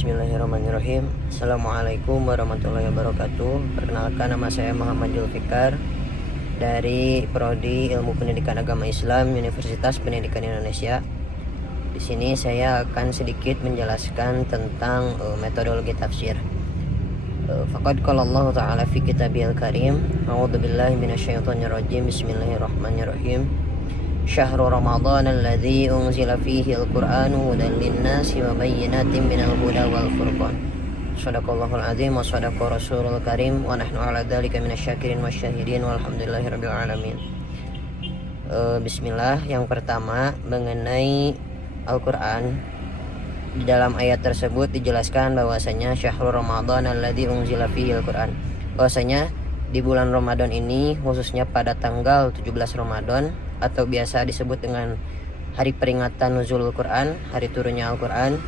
Bismillahirrahmanirrahim. Assalamualaikum warahmatullahi wabarakatuh. Perkenalkan, nama saya Muhammad Julfikar dari Prodi Ilmu Pendidikan Agama Islam Universitas Pendidikan Indonesia. Di sini saya akan sedikit menjelaskan tentang metodologi tafsir. Faqad qala Allah Ta'ala fi Kitabihil Karim, a'udzubillahi minasyaitonirrajim. Bismillahirrahmanirrahim. Syahrul Ramadan alladzi unzila fihi al-Qur'anu hudan lin-nasi wa bayyinatin minal huda wal furqan. Shadaqallahul azim wa shadaqa rasulul karim wa nahnu ala dzalika minasyakirin wasyahidin walhamdulillahirabbil alamin. Bismillah. Yang pertama, mengenai Al-Qur'an. Di dalam ayat tersebut dijelaskan bahwasanya syahrul Ramadan alladzi unzila fihi al-Qur'an, bahwasanya di bulan Ramadan ini, khususnya pada tanggal 17 Ramadan atau biasa disebut dengan hari peringatan nuzulul Quran, hari turunnya Al-Quran,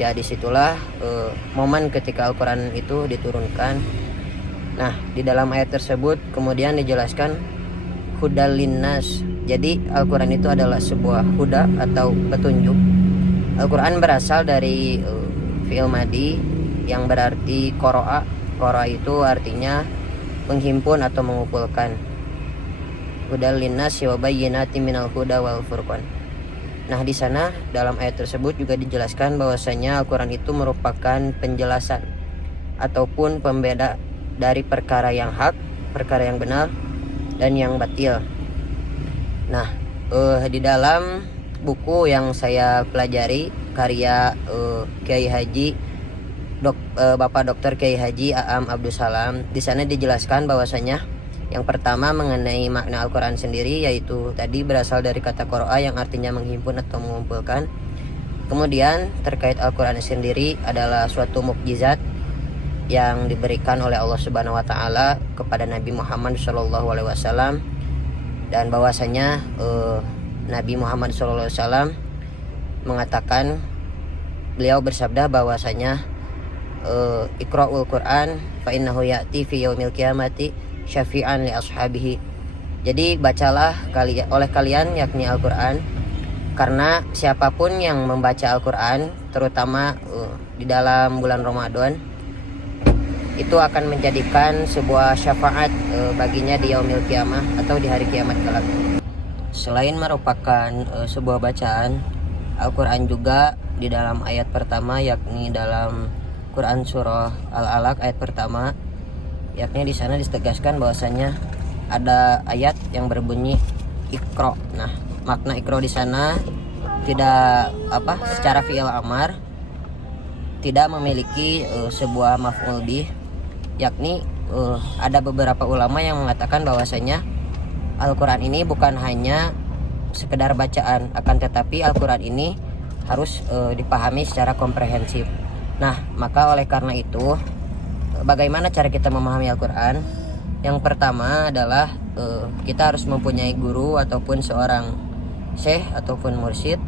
ya disitulah momen ketika Al-Quran itu diturunkan. Nah, di dalam ayat tersebut kemudian dijelaskan hudal linnas. Jadi Al-Quran itu adalah sebuah huda atau petunjuk. Al-Quran berasal dari fi'il madi yang berarti qara'a. Qara'a itu artinya menghimpun atau mengumpulkan. Hudal linnasi wa bayyinatin minal huda wal furqan. Nah, di sana dalam ayat tersebut juga dijelaskan bahwasanya Al-Qur'an itu merupakan penjelasan ataupun pembeda dari perkara yang hak, perkara yang benar, dan yang batil. Nah, di dalam buku yang saya pelajari, karya Kiai Haji Bapak Dr. Kiai Haji A'am Abdus Salam, di sana dijelaskan bahwasanya yang pertama mengenai makna Al-Quran sendiri, yaitu tadi berasal dari kata qara'a yang artinya menghimpun atau mengumpulkan. Kemudian terkait Al-Quran sendiri adalah suatu mukjizat yang diberikan oleh Allah Subhanahu wa Ta'ala kepada Nabi Muhammad SAW, dan bahwasanya Nabi Muhammad SAW mengatakan, beliau bersabda bahwasanya Iqra'ul Quran fa innahu ya'ti fi yaumil qiyamati syafi'an li ashabihi. Jadi bacalah oleh kalian, yakni Al-Quran, karena siapapun yang membaca Al-Quran, terutama di dalam bulan Ramadan, itu akan menjadikan sebuah syafaat baginya di yaumil qiyamah atau di hari kiamat kelak. Selain merupakan sebuah bacaan, Al-Quran juga di dalam ayat pertama, yakni dalam Quran surah Al-Alaq ayat pertama, yakni di sana ditegaskan bahwasanya ada ayat yang berbunyi Iqra. Nah, makna Iqra di sana tidak secara fi'il amar, tidak memiliki sebuah maf'ul bih, yakni ada beberapa ulama yang mengatakan bahwasanya Al-Quran ini bukan hanya sekedar bacaan, akan tetapi Al-Quran ini harus dipahami secara komprehensif. Nah, maka oleh karena itu, bagaimana cara kita memahami Al-Quran? Yang pertama adalah kita harus mempunyai guru ataupun seorang syekh ataupun mursyid,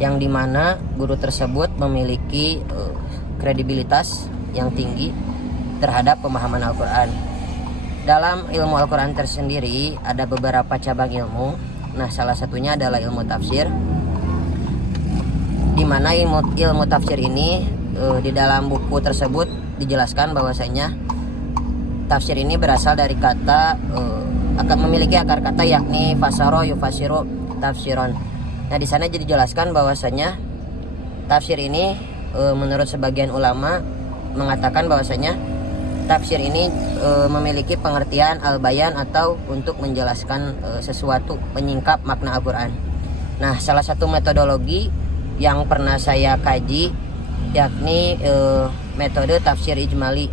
yang dimana guru tersebut memiliki kredibilitas yang tinggi terhadap pemahaman Al-Quran. Dalam ilmu Al-Quran tersendiri ada beberapa cabang ilmu. Nah, salah satunya adalah ilmu tafsir, dimana ilmu tafsir ini di dalam buku tersebut dijelaskan bahwasanya tafsir ini berasal dari kata akan memiliki akar kata, yakni fasaro yufasiru tafsiron. Nah, di sana jadi dijelaskan bahwasanya tafsir ini menurut sebagian ulama mengatakan bahwasanya tafsir ini memiliki pengertian al-bayan atau untuk menjelaskan sesuatu, menyingkap makna Al-Qur'an. Nah, salah satu metodologi yang pernah saya kaji yakni metode tafsir ijmali.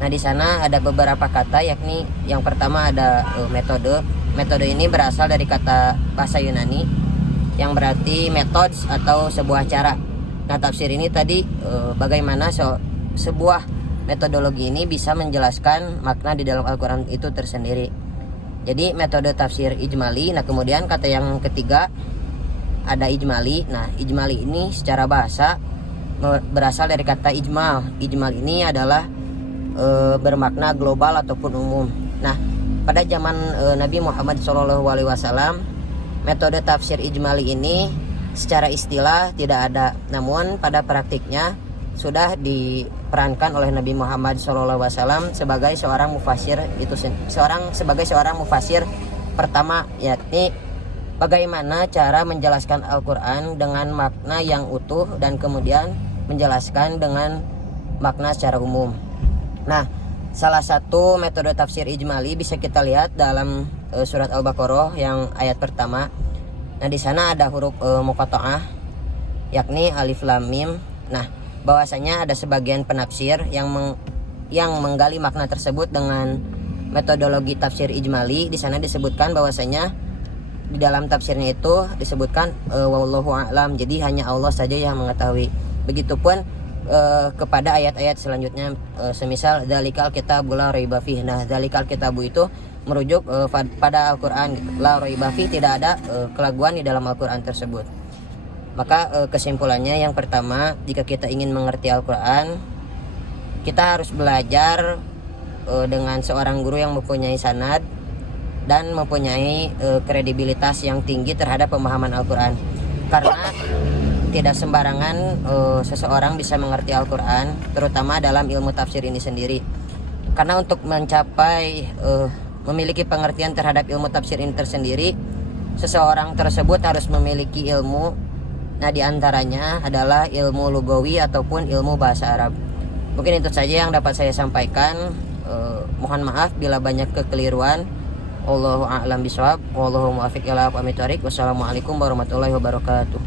Nah, di sana ada beberapa kata, yakni yang pertama ada metode. Metode ini berasal dari kata bahasa Yunani yang berarti methods atau sebuah cara. Nah, tafsir ini tadi bagaimana sebuah metodologi ini bisa menjelaskan makna di dalam Al-Quran itu tersendiri. Jadi metode tafsir ijmali. Nah, kemudian kata yang ketiga ada ijmali. Nah, ijmali ini secara bahasa berasal dari kata ijmal. Ijmal ini adalah bermakna global ataupun umum. Nah, pada zaman Nabi Muhammad SAW, metode tafsir ijmali ini secara istilah tidak ada, namun pada praktiknya sudah diperankan oleh Nabi Muhammad SAW sebagai seorang mufasir sebagai seorang mufasir pertama, yakni bagaimana cara menjelaskan Al-Quran dengan makna yang utuh dan kemudian menjelaskan dengan makna secara umum. Nah, salah satu metode tafsir ijmali bisa kita lihat dalam surat Al-Baqarah yang ayat pertama. Nah, di sana ada huruf muqatta'ah yakni alif lam mim. Nah, bahwasanya ada sebagian penafsir yang menggali makna tersebut dengan metodologi tafsir ijmali. Di sana disebutkan bahwasanya di dalam tafsirnya itu disebutkan wallahu a'lam, jadi hanya Allah saja yang mengetahui. Begitupun kepada ayat-ayat selanjutnya, semisal dzalikal kitabu la raiba fihi. Nah, dzalikal kitabu itu merujuk pada Al-Qur'an gitu. La raiba fihi, tidak ada keraguan di dalam Al-Qur'an tersebut. Maka kesimpulannya yang pertama, jika kita ingin mengerti Al-Qur'an, kita harus belajar dengan seorang guru yang mempunyai sanad dan mempunyai kredibilitas yang tinggi terhadap pemahaman Al-Qur'an. Karena tidak sembarangan seseorang bisa mengerti Al-Quran, terutama dalam ilmu tafsir ini sendiri. Karena untuk mencapai memiliki pengertian terhadap ilmu tafsir ini tersendiri, seseorang tersebut harus memiliki ilmu. Nah, diantaranya adalah ilmu lugawi ataupun ilmu bahasa Arab. Mungkin itu saja yang dapat saya sampaikan. Mohon maaf bila banyak kekeliruan. Wallahu a'lam bishawab. Wallahu muwaffiq ila aqwamit thoriq. Wassalamualaikum warahmatullahi wabarakatuh.